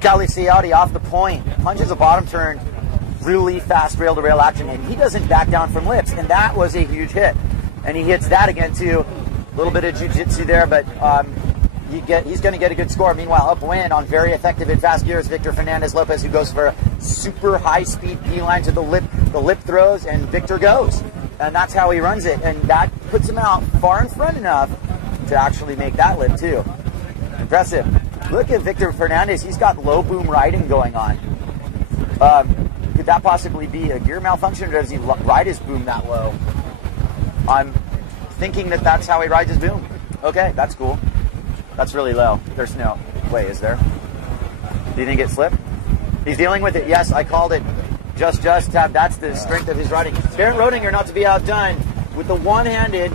Kauli Seadi off the point, punches a bottom turn, really fast rail-to-rail action, and he doesn't back down from lips, and that was a huge hit. And he hits that again too. A little bit of jiu-jitsu there, but he's going to get a good score. Meanwhile, upwind on very effective and fast gears, Victor Fernandez Lopez, who goes for a super high-speed beeline to the lip throws, and Victor goes. And that's how he runs it, and that puts him out far in front enough to actually make that lip too. Impressive. Look at Victor Fernandez. He's got low boom riding going on. Could that possibly be a gear malfunction, or does he ride his boom that low? I'm thinking that that's how he rides his boom. Okay, that's cool. That's really low. There's no... Wait, is there? Do you think it slipped? He's dealing with it. Yes, I called it. Just tap. That's the strength of his riding. B.Roediger, not to be outdone, with the one-handed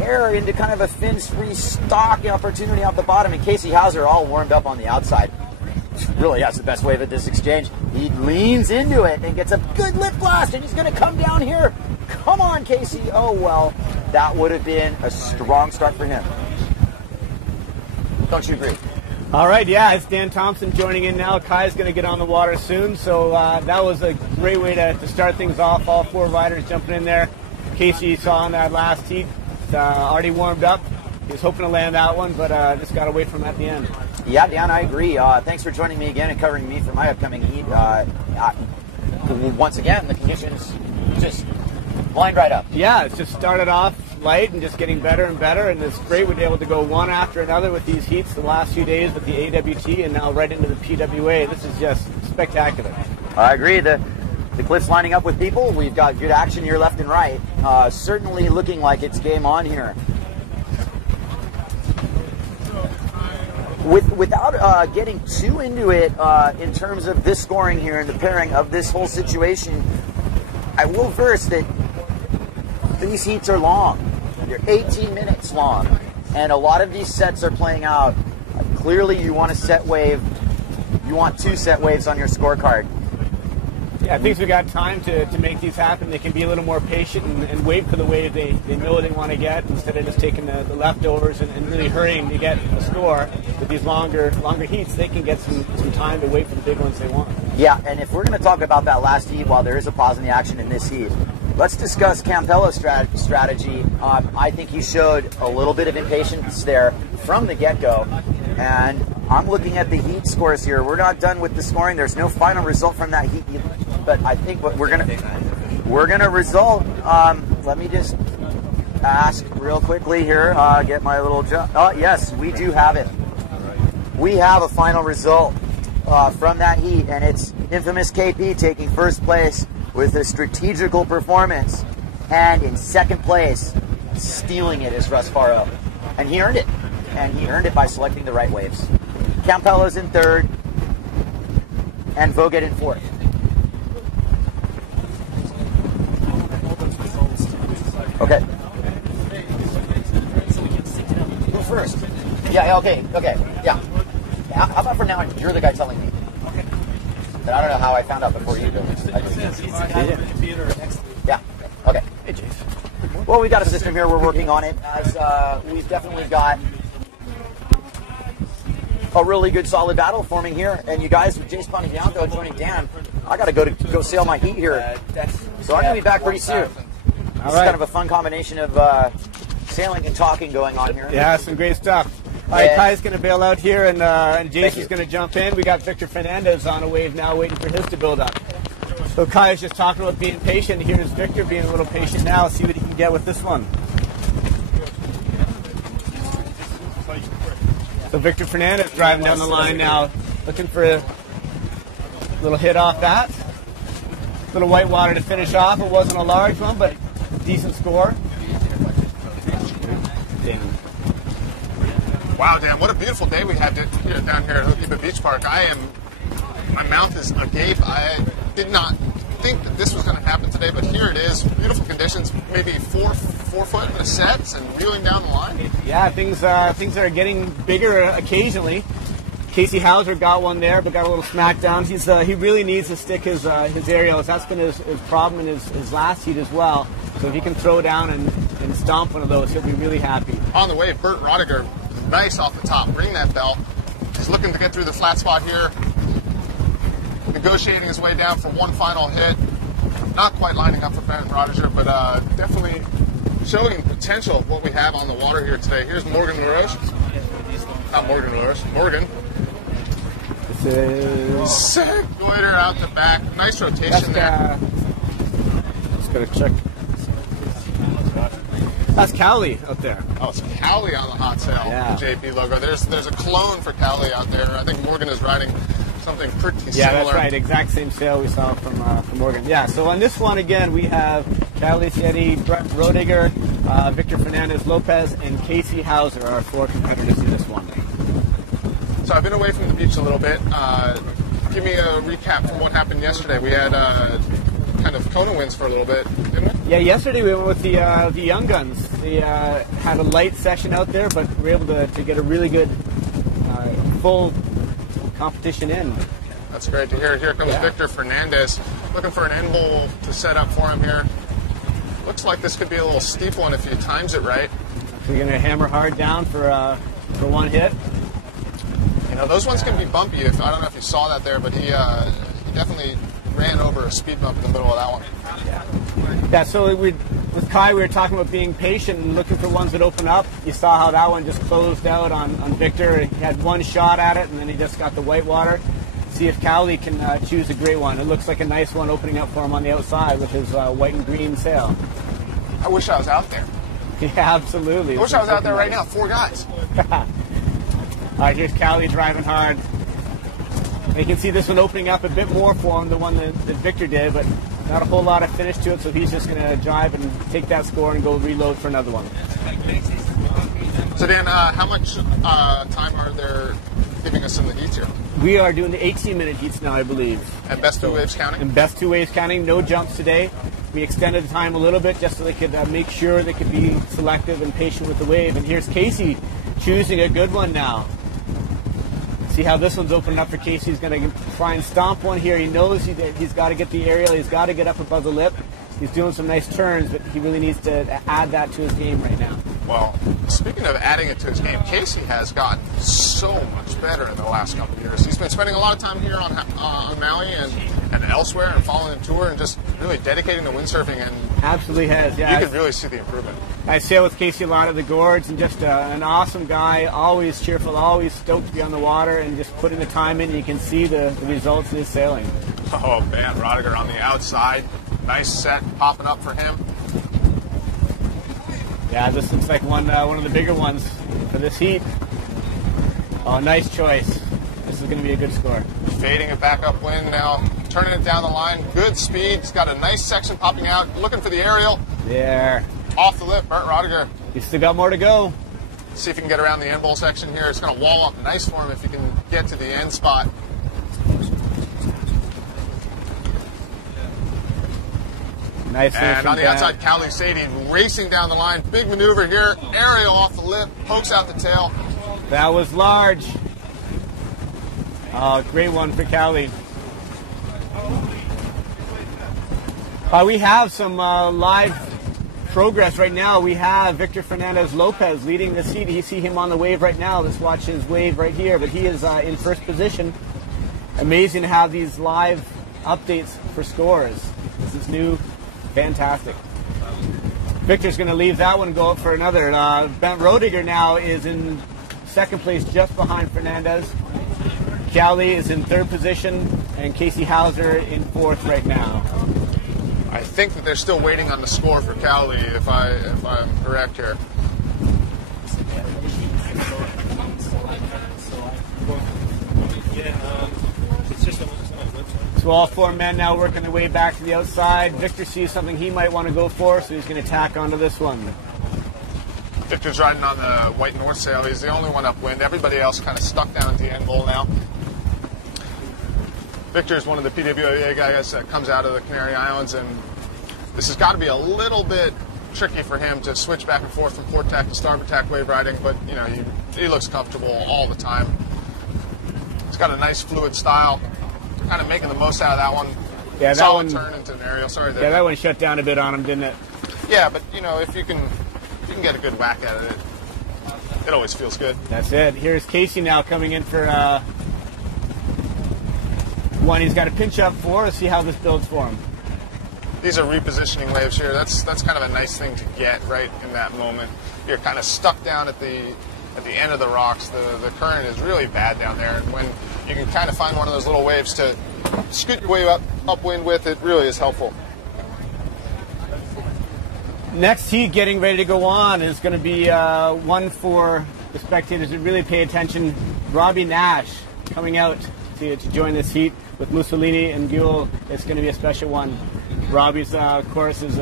air into kind of a fins free stock opportunity off the bottom, and Casey Hauser all warmed up on the outside. Really, that's the best wave at this exchange. He leans into it and gets a good lip blast, and he's going to come down here. Come on, Casey. Oh, well, that would have been a strong start for him. Don't you agree? All right, yeah, it's Dan Thompson joining in now. Kai's going to get on the water soon, so that was a great way to start things off. All four riders jumping in there. Casey saw on that last heat, already warmed up. He was hoping to land that one, but just got to wait for him at the end. Yeah, Dan, I agree. Thanks for joining me again and covering me for my upcoming heat. Once again, the conditions just lined right up. Yeah, it's just started off light and just getting better and better, and it's great we've been able to go one after another with these heats the last few days with the AWT and now right into the PWA. This is just spectacular. I agree. The cliff's lining up with people. We've got good action here left and right. Certainly looking like it's game on here. Without getting too into it in terms of this scoring here and the pairing of this whole situation, I will verse that these heats are long. They're 18 minutes long, and a lot of these sets are playing out. Clearly, you want a set wave. You want 2 set waves on your scorecard. Yeah, I think we've got time to make these happen. They can be a little more patient and wait for the wave they know they want to get instead of just taking the leftovers and really hurrying to get a score. With these longer heats, they can get some time to wait for the big ones they want. Yeah, and if we're going to talk about that last heat while there is a pause in the action in this heat, let's discuss Campello's strategy. I think he showed a little bit of impatience there from the get-go, and I'm looking at the heat scores here. We're not done with the scoring. There's no final result from that heat, but I think what we're gonna result. Let me just ask real quickly here. Get my little job. Oh yes, we do have it. We have a final result from that heat, and it's infamous KP taking first place with a strategical performance, and in second place, stealing it is Russ Faro. And he earned it. And he earned it by selecting the right waves. Campello's in third, and Vogt in fourth. Okay. Who first? Yeah, okay, yeah. How about for now, you're the guy telling me? But I don't know how I found out before you do. Yeah. Okay. Hey, Jason. Well, we've got a system here. We're working on it. As we've definitely got a really good, solid battle forming here. And you guys, with Jace Pontibianco joining Dan, I got to go sail my heat here. So I'm going to be back pretty soon. This is kind of a fun combination of sailing and talking going on here. Yeah, some great stuff. All right, Kai's going to bail out here, and Jason's going to jump in. We got Victor Fernandez on a wave now, waiting for his to build up. So Kai is just talking about being patient. Here's Victor being a little patient now. Let's see what he can get with this one. So Victor Fernandez driving down the line now, looking for a little hit off that. Little white water to finish off. It wasn't a large one, but a decent score. Wow, Dan, what a beautiful day we had down here at Hokiba Beach Park. My mouth is agape. I did not think that this was going to happen today, but here it is. Beautiful conditions, maybe four foot in a set and reeling down the line. Yeah, things are getting bigger occasionally. Casey Hauser got one there, but got a little smack down. He really needs to stick his aerials. That's been his problem in his last heat as well. So if he can throw down and stomp one of those, he'll be really happy. On the way, B.Roediger, nice off the top, ring that bell. He's looking to get through the flat spot here. negotiating his way down for one final hit. Not quite lining up for B.Roediger, but definitely showing potential of what we have on the water here today. Here's Morgan LaRoche. Not Morgan LaRoche. Morgan. Sick goiter out the back. Nice rotation there. Just gotta check. That's Kauli out there. Oh, it's Kauli on the hot sail. Yeah. The JP logo. There's a clone for Kauli out there. I think Morgan is riding something pretty similar. Yeah, that's right. Exact same sail we saw from Morgan. Yeah. So on this one again, we have Kauli Seadi, B.Roediger, Victor Fernandez Lopez, and Casey Hauser are 4 competitors in this one. So I've been away from the beach a little bit. Give me a recap from what happened yesterday. We had kind of Kona winds for a little bit, didn't we? Yeah, yesterday we went with the young guns. They had a light session out there, but we were able to get a really good full competition in. That's great to hear. Here comes Victor Fernandez, looking for an end bowl to set up for him here. Looks like this could be a little steep one if he times it right. We're going to hammer hard down for one hit. You know, those ones can be bumpy. I don't know if you saw that there, but he definitely ran over a speed bump in the middle of that one. Yeah, so with Kai, we were talking about being patient and looking for ones that open up. You saw how that one just closed out on Victor. He had one shot at it, and then he just got the white water. See if Kauli can choose a great one. It looks like a nice one opening up for him on the outside with his white and green sail. I wish I was out there. Yeah, absolutely. I wish I was out there right now. 4 guys. All right, here's Kauli driving hard. And you can see this one opening up a bit more for him, the one that Victor did, but not a whole lot of finish to it, so he's just going to drive and take that score and go reload for another one. So Dan, how much time are they giving us in the heats here? We are doing the 18-minute heats now, I believe. And best 2 waves counting? And best 2 waves counting, no jumps today. We extended the time a little bit just so they could make sure they could be selective and patient with the wave. And here's Casey choosing a good one now. See how this one's opening up for Casey. He's going to try and stomp one here. He knows he's got to get the aerial. He's got to get up above the lip. He's doing some nice turns, but he really needs to add that to his game right now. Well, speaking of adding it to his game, Casey has gotten so much better in the last couple of years. He's been spending a lot of time here on Maui and elsewhere and following the tour and just really dedicating to windsurfing. And absolutely has, yeah. You can really see the improvement. I sail with Casey a lot at the Gorge, and just an awesome guy, always cheerful, always stoked to be on the water, and just putting the time in. You can see the results of his sailing. Oh, B.Roediger on the outside. Nice set popping up for him. Yeah, this looks like one of the bigger ones for this heat. Oh, nice choice. This is going to be a good score. Fading it back upwind now, turning it down the line. Good speed. He's got a nice section popping out. Looking for the aerial. There. Off the lip, B.Roediger. He's still got more to go. See if he can get around the end bowl section here. It's going to wall up nice for him if he can get to the end spot. Nice. And on the outside, Kauli Seadi racing down the line. Big maneuver here. Aerial off the lip. Pokes out the tail. That was large. Oh, great one for Kauli. We have some live progress right now. We have Victor Fernandez Lopez leading the heat. You see him on the wave right now. Let's watch his wave right here. But he is in first position. Amazing to have these live updates for scores. This is new. Fantastic. Victor's going to leave that one and go up for another. B.Roediger now is in second place just behind Fernandez. Kauli is in third position, and Casey Hauser in fourth right now. I think that they're still waiting on the score for Kauli, if I'm correct here. So all 4 men now working their way back to the outside. Victor sees something he might want to go for, so he's going to tack onto this one. Victor's riding on the white north sail. He's the only one upwind. Everybody else kind of stuck down at the end bowl now. Victor's one of the PWA guys that comes out of the Canary Islands, and this has got to be a little bit tricky for him to switch back and forth from port tack to starboard tack wave riding, but you know, he looks comfortable all the time. He's got a nice fluid style. Kind of making the most out of that one. Yeah, that solid one turn into an aerial. Sorry, yeah, that one shut down a bit on him, didn't it? Yeah, but you know, if you can get a good whack at it, it always feels good. That's it. Here's Casey now coming in for one he's got to pinch up for. Let's see how this builds for him. These are repositioning waves here. That's kind of a nice thing to get right in that moment. You're kind of stuck down at the end of the rocks. The current is really bad down there, and when you can kind of find one of those little waves to scoot your way upwind with, it really is helpful. Next heat getting ready to go on is going to be one for the spectators to really pay attention. Robbie Nash coming out to join this heat with Mussolini and Buell. It's going to be a special one. Robbie's, of course, is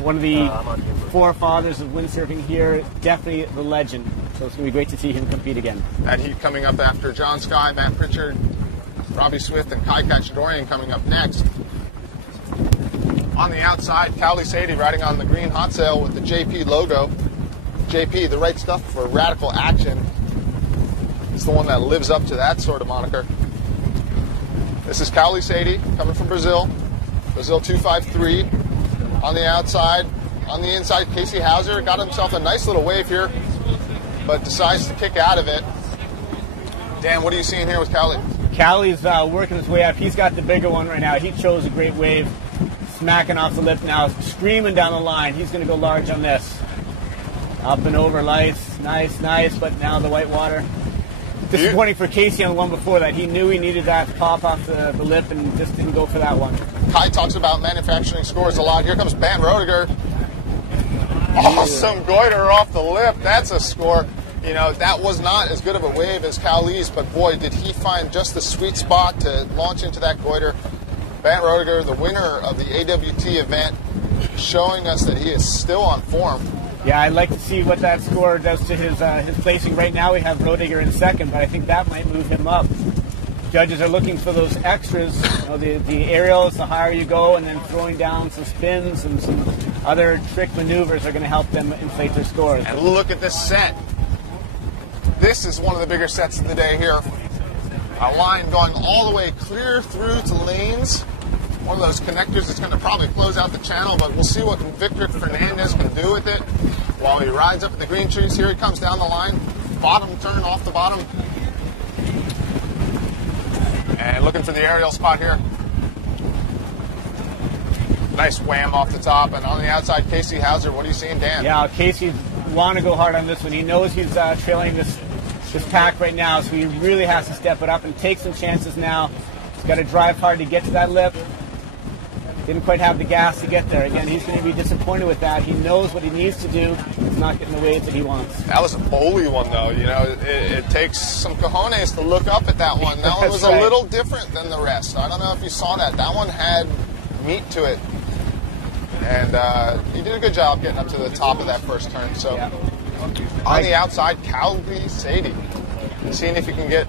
one of the forefathers of windsurfing here. Definitely the legend. So it's going to be great to see him compete again. That heat coming up after John Sky, Matt Pritchard, Robbie Swift, and Kai Kachadorian coming up next. On the outside, Kauli Seadi riding on the green hot sail with the JP logo. JP, the right stuff for radical action. It's the one that lives up to that sort of moniker. This is Kauli Seadi coming from Brazil. Brazil 253. On the outside, on the inside, Casey Hauser got himself a nice little wave here, but decides to kick out of it. Dan, what are you seeing here with Kauli? Kauli's working his way up. He's got the bigger one right now. He chose a great wave. Smacking off the lip now, screaming down the line. He's going to go large on this. Up and over, lights, nice, but now the white water. Disappointing for Casey on the one before that. He knew he needed that to pop off the lip and just didn't go for that one. Kai talks about manufacturing scores a lot. Here comes B.Roediger. Awesome goiter off the lip. That's a score. You know, that was not as good of a wave as Kauli's, but boy, did he find just the sweet spot to launch into that goiter. B.Roediger, the winner of the AWT event, showing us that he is still on form. Yeah, I'd like to see what that score does to his placing. Right now we have Roediger in second, but I think that might move him up. Judges are looking for those extras, you know, the aerials, the higher you go, and then throwing down some spins and some other trick maneuvers are going to help them inflate their scores. And look at this set. This is one of the bigger sets of the day here. A line going all the way clear through to lanes. One of those connectors that's going to probably close out the channel, but we'll see what Victor Fernandez can do with it while he rides up at the green trees. Here he comes down the line. Bottom turn off the bottom. And looking for the aerial spot here. Nice wham off the top. And on the outside, Casey Hauser. What are you seeing, Dan? Yeah, Casey want to go hard on this one. He knows he's trailing this pack right now, so he really has to step it up and take some chances now. He's got to drive hard to get to that lip. Didn't quite have the gas to get there. Again, he's going to be disappointed with that. He knows what he needs to do. He's not getting the waves that he wants. That was a bowly one, though. You know, it takes some cojones to look up at that one. That one was right. A little different than the rest. I don't know if you saw that. That one had meat to it. And he did a good job getting up to the top of that first turn. So yeah. On the outside, Kauli Seadi. Seeing if he can get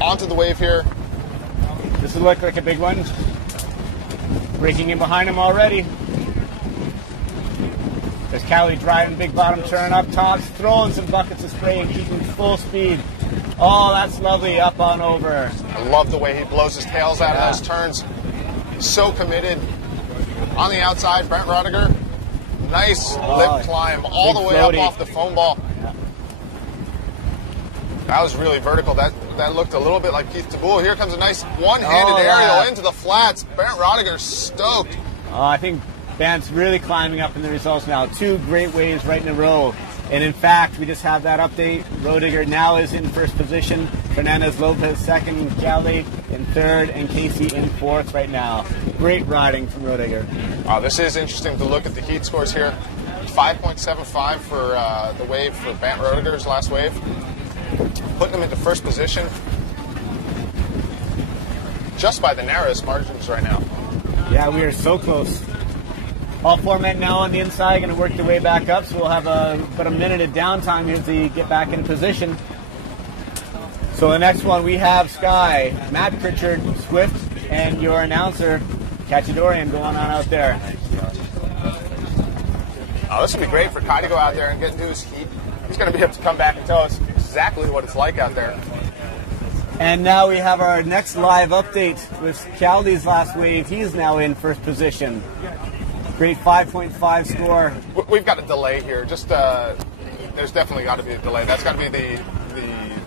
onto the wave here. This will look like a big one. Breaking in behind him already. There's Kauli driving big bottom turn up top, throwing some buckets of spray and keeping full speed. Oh, that's lovely, up on over. I love the way he blows his tails out of those turns. So committed. On the outside, B.Roediger. Nice lip climb all the way floaty. Up off the foam ball. Yeah. That was really vertical. That looked a little bit like Keith Tabul. Here comes a nice one-handed aerial into the flats. B.Roediger stoked. Oh, I think Ben's really climbing up in the results now. 2 great waves right in a row. And in fact, we just have that update. Roediger now is in first position. Fernandez Lopez second, Kauli in third, and Casey in fourth right now. Great riding from Roediger. This is interesting to look at the heat scores here. 5.75 for the wave for B.Roediger's last wave. Putting him into first position just by the narrowest margins right now. Yeah, we are so close. All 4 men now on the inside going to work their way back up, so we'll have about a minute of downtime here to get back in position. So the next one we have Sky, Matt Pritchard, Swift, and your announcer, Kachadorian, going on out there. This would be great for Kai to go out there and get into his heat. He's going to be able to come back and tell us exactly what it's like out there. And now we have our next live update with Kauli's last wave. He's now in first position. Great 5.5 score. We've got a delay here. Just there's definitely got to be a delay. That's got to be the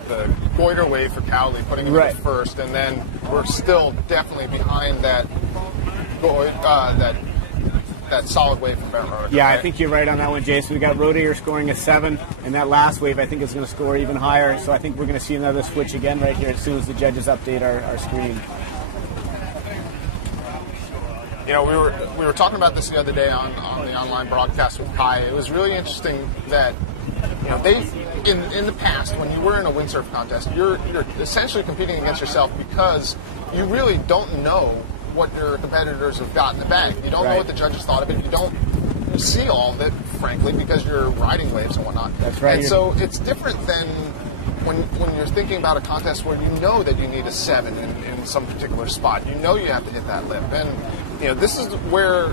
the goiter wave for Kauli, putting him in first, and then we're still definitely behind that that solid wave from B.Roediger. Yeah, right? I think you're right on that one, Jason. We got Roediger scoring a 7, and that last wave I think is going to score even higher. So I think we're going to see another switch again right here as soon as the judges update our screen. You know, we were talking about this the other day on the online broadcast with Kai. It was really interesting that, you know, in the past, when you were in a windsurf contest, you're essentially competing against yourself because you really don't know what your competitors have got in the bag. You don't know what the judges thought of it. You don't see all of it, frankly, because you're riding waves and whatnot. That's right. And so it's different than when you're thinking about a contest where you know that you need a 7 in some particular spot. You know you have to hit that lip. And, you know, this is where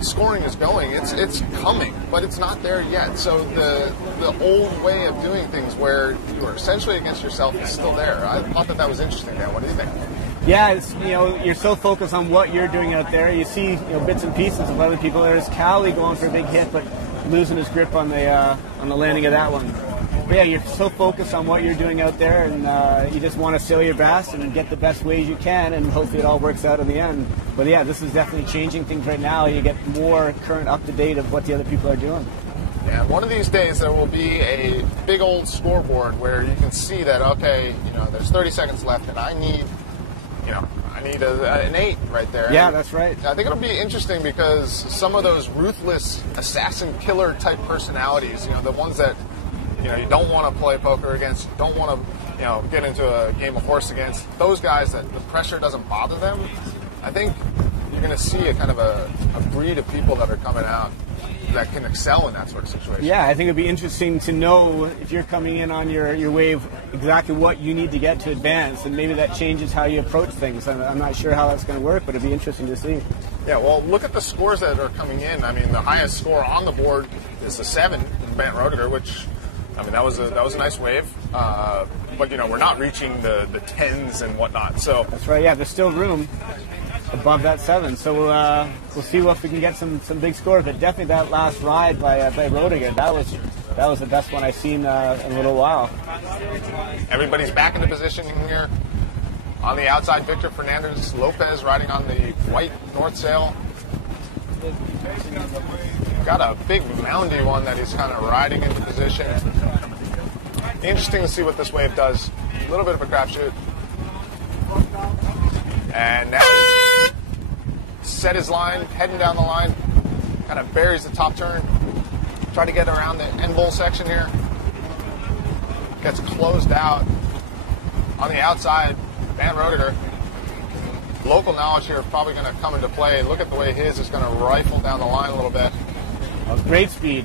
scoring is going. It's coming, but it's not there yet. So the old way of doing things where you are essentially against yourself is still there. I thought that was interesting, Dan. What do you think? Yeah, it's, you know, you're so focused on what you're doing out there. You see, you know, bits and pieces of other people. There's Kauli going for a big hit, but losing his grip on the landing of that one. But yeah, you're so focused on what you're doing out there, and you just want to sail your best and get the best ways you can, and hopefully it all works out in the end. But yeah, this is definitely changing things right now. You get more current, up to date of what the other people are doing. Yeah, one of these days there will be a big old scoreboard where you can see that, okay, you know, there's 30 seconds left, and I need an 8 right there. Yeah, that's right. I think it'll be interesting because some of those ruthless assassin killer type personalities, you know, the ones that, you know, you don't want to play poker against, you don't want to, you know, get into a game of horse against, those guys that the pressure doesn't bother them, I think you're going to see a kind of a breed of people that are coming out that can excel in that sort of situation. Yeah, I think it'd be interesting to know if you're coming in on your wave exactly what you need to get to advance, and maybe that changes how you approach things. I'm not sure how that's going to work, but it'd be interesting to see. Yeah, well, look at the scores that are coming in. I mean, the highest score on the board is the 7 in B.Roediger, which, I mean, that was a nice wave. But, you know, we're not reaching the 10s and whatnot. So that's right. Yeah, there's still room above that 7. So we'll see if we can get some big scores. But definitely that last ride by Roediger, that was the best one I've seen in a little while. Everybody's back into position here. On the outside, Victor Fernandez Lopez riding on the white North Sail. Got a big moundy one that he's kind of riding into position. Interesting to see what this wave does. A little bit of a crapshoot. And now he's set his line, heading down the line. Kind of buries the top turn. Try to get around the end bowl section here. Gets closed out. On the outside, B.Roediger. Local knowledge here is probably going to come into play. Look at the way his is going to rifle down the line a little bit. That was great speed.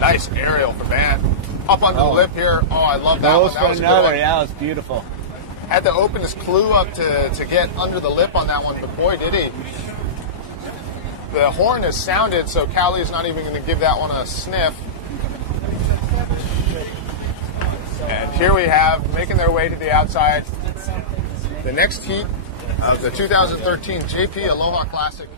Nice aerial for Van. Up on the lip here. Oh, I love that one. That was another. Yeah, that was beautiful. Had to open his clue up to get under the lip on that one, but boy, did he. The horn has sounded, so Kauli is not even going to give that one a sniff. And here we have, making their way to the outside, the next heat of the 2013 JP Aloha Classic.